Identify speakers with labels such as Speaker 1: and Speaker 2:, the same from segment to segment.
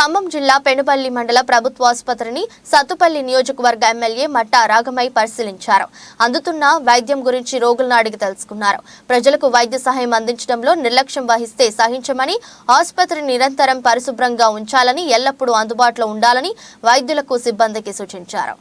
Speaker 1: ఖమ్మం జిల్లా పెనుపల్లి మండల ప్రభుత్వ ఆసుపత్రిని సత్తుపల్లి నియోజకవర్గ ఎమ్మెల్యే మట్టా రాగమై పరిశీలించారు. అందుతున్న వైద్యం గురించి రోగులను అడిగి తెలుసుకున్నారు. ప్రజలకు వైద్య సహాయం అందించడంలో నిర్లక్ష్యం వహిస్తే సహించమని ఆసుపత్రి నిరంతరం పరిశుభ్రంగా ఉంచాలని ఎల్లప్పుడూ అందుబాటులో ఉండాలని వైద్యులకు సిబ్బందికి సూచించారు.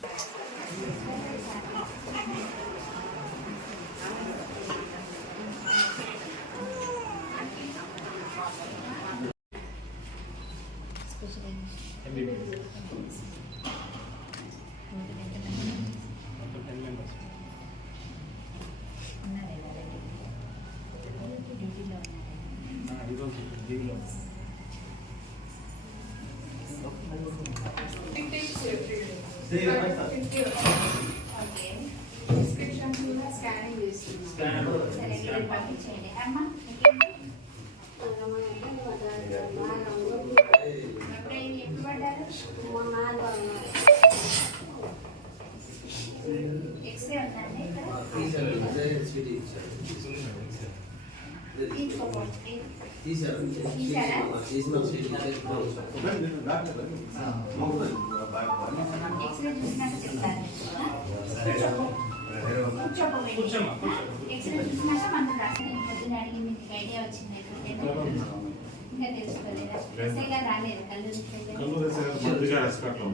Speaker 2: ప్రిస్క్రిప్షన్ కూడా స్కానింగ్ చేస్తున్నాం.
Speaker 3: సరే మీరు పంపించేయండి అమ్మా
Speaker 4: ఎక్స్రే చూసినాక
Speaker 5: మనం రాసి నేను పొద్దున అడిగి మీకు ఐడియా వచ్చింది
Speaker 6: ఇంకా తెలుసుకోలేదా రాలేదు కళ్ళు
Speaker 7: మందుగా హాస్పిటల్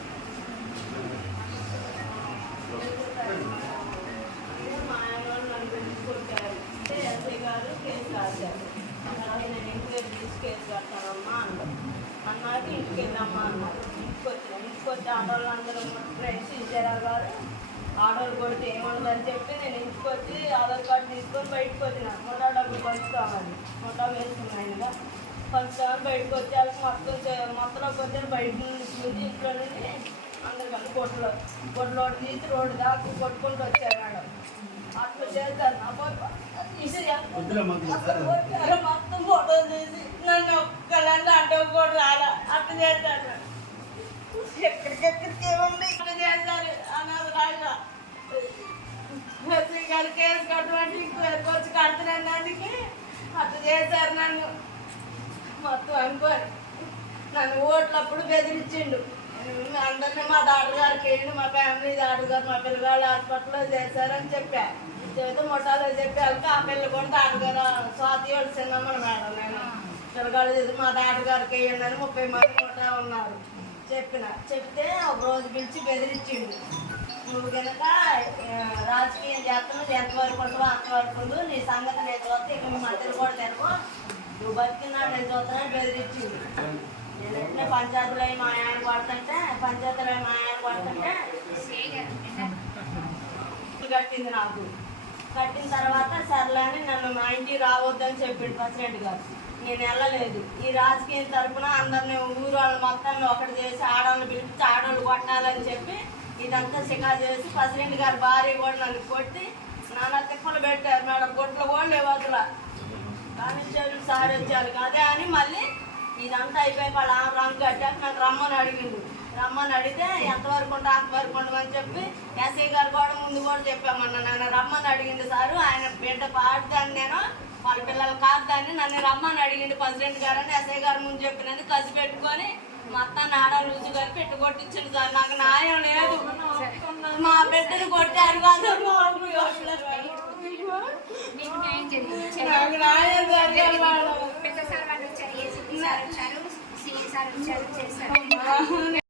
Speaker 8: అన్నాక ఇంటికి వెళ్దామా అన్నారు ఇంటికి
Speaker 9: వచ్చినాం ఇంటికి వచ్చి ఆడవాళ్ళు అందరూ ఫ్రెండ్స్ ఇచ్చారు గారు
Speaker 10: ఆడవాళ్ళు కొడితే ఏమన్నదని చెప్పి నేను
Speaker 11: ఇంటికి వచ్చి ఆధార్ కార్డు తీసుకొని బయటకు వచ్చిన.
Speaker 12: మొట్టా డబ్బులు పంచుకోవాలి మొట్టా వేసుకున్నాను
Speaker 13: కదా. పంచుకోవాలి బయటకు వచ్చి వాళ్ళకి మొత్తం చే-
Speaker 14: మొత్తంలోకి వచ్చి బయట నుంచి ఇంట్లో నుండి
Speaker 15: అందరికన్నా కొట్లో కొట్లో తీసి
Speaker 16: రోడ్డు దాకా కొట్టుకుంటూ వచ్చారు మేడం.
Speaker 17: అట్లా చేశారు.
Speaker 18: మొత్తం ఫోటో
Speaker 19: తీసి నన్ను ఒక్కళ్ళంటే అడ్డం కూడా రాలా.
Speaker 20: అట్లా చేశాను
Speaker 21: ఎక్కడికెక్కడికి ఉంది ఇక్కడ చేశారు.
Speaker 22: అన్నారు రాజ
Speaker 23: గారు కేసు కట్టమంటే ఇంకో
Speaker 24: వచ్చి కడుతున్నాను దానికి అట్లా చేశారు నన్ను.
Speaker 25: మొత్తం అనుకోని నన్ను
Speaker 26: ఓట్లప్పుడు బెదిరించిండు.
Speaker 27: అందరినీ మా డాక్టర్ వేయండి మా ఫ్యామిలీ
Speaker 28: డాక్టర్ గారు మా పిల్లగాళ్ళు హాస్పిటల్లో చేశారని
Speaker 29: చెప్పా. చేతి ముఠాలో చెప్పాక
Speaker 30: ఆ పిల్ల కూడా డాక్టర్ గారు స్వాతి వాళ్ళు
Speaker 31: చిన్నమ్మని మేడం నేను. పిల్లగాళ్ళు చేసి
Speaker 32: మా డాక్టర్ గారికి వేయండి అని ముప్పై మంది ముఠా ఉన్నారు.
Speaker 33: చెప్పిన. చెప్తే ఒక రోజు పిలిచి బెదిరించిండు
Speaker 34: నువ్వు కనుక రాజకీయం
Speaker 35: చేస్తున్నావు ఎంతవరకు ఉంటావో అంతవరకు ఉండు.
Speaker 36: నీ సంగతి నేను చూస్తే ఇక మీ మధ్యలో కూడా తెరవు
Speaker 37: నువ్వు బతికినా నేను చూస్తున్నా బెదిరించింది.
Speaker 38: పంచాయతీలో మా ఆయన కొడుతుంటే
Speaker 39: పంచాయతీలో మా ఆయన కొడుతుంటే
Speaker 40: కట్టింది నాకు. కట్టిన
Speaker 41: తర్వాత సర్లే అని నన్ను మా ఇంటికి రావద్దని
Speaker 42: చెప్పిండు ప్రెసిడెంట్ గారు. నేను వెళ్ళలేదు.
Speaker 43: ఈ రాజకీయం తరపున అందరిని
Speaker 44: ఊరు వాళ్ళు మొత్తాన్ని ఒకటి చేసి ఆడవాళ్ళు పిలిపించి
Speaker 45: ఆడవాళ్ళు కొట్టాలని చెప్పి ఇదంతా
Speaker 46: షికా చేసి ప్రెసిడెంట్ గారి భార్య కూడా నన్ను
Speaker 47: కొట్టి నాన్న తిప్పలు పెట్టారు. మేడం
Speaker 48: గుడ్లు కూడా లేవు అసలు
Speaker 49: సార్ వచ్చారు అదే అని మళ్ళీ
Speaker 50: ఇదంతా అయిపోయి వాళ్ళ ఆ రంగు కట్టాక నన్ను
Speaker 51: రమ్మని అడిగిండు. రమ్మని అడిగితే
Speaker 52: ఎంతవరకు ఉంటా అంతవరకు ఉండమని చెప్పి ఎస్ఐ
Speaker 53: గారు కూడా ముందు కూడా చెప్పామన్న. నన్ను రమ్మని
Speaker 54: అడిగిండు సారు. ఆయన బిడ్డ పాడుతాను నేను.
Speaker 55: వాళ్ళ పిల్లలు కాదుదాన్ని నన్ను రమ్మని అడిగిండు
Speaker 56: ప్రెసిడెంట్ గారు అని ఎస్ఐ గారు ముందు చెప్పినది కసి
Speaker 57: పెట్టుకొని మొత్తం ఆడ రుజు
Speaker 58: కలిపి పెట్టి కొట్టించిండు సార్. నాకు న్యాయం లేదు.
Speaker 59: మా బిడ్డను కొట్టారు కాదు.
Speaker 60: నాకు న్యాయం జరగాలి
Speaker 61: మేడం పెద్ద సార్ వాళ్ళు వచ్చారు ఏసీపీ సార్ వచ్చారు సిఐ సార్ వచ్చారు చేశారు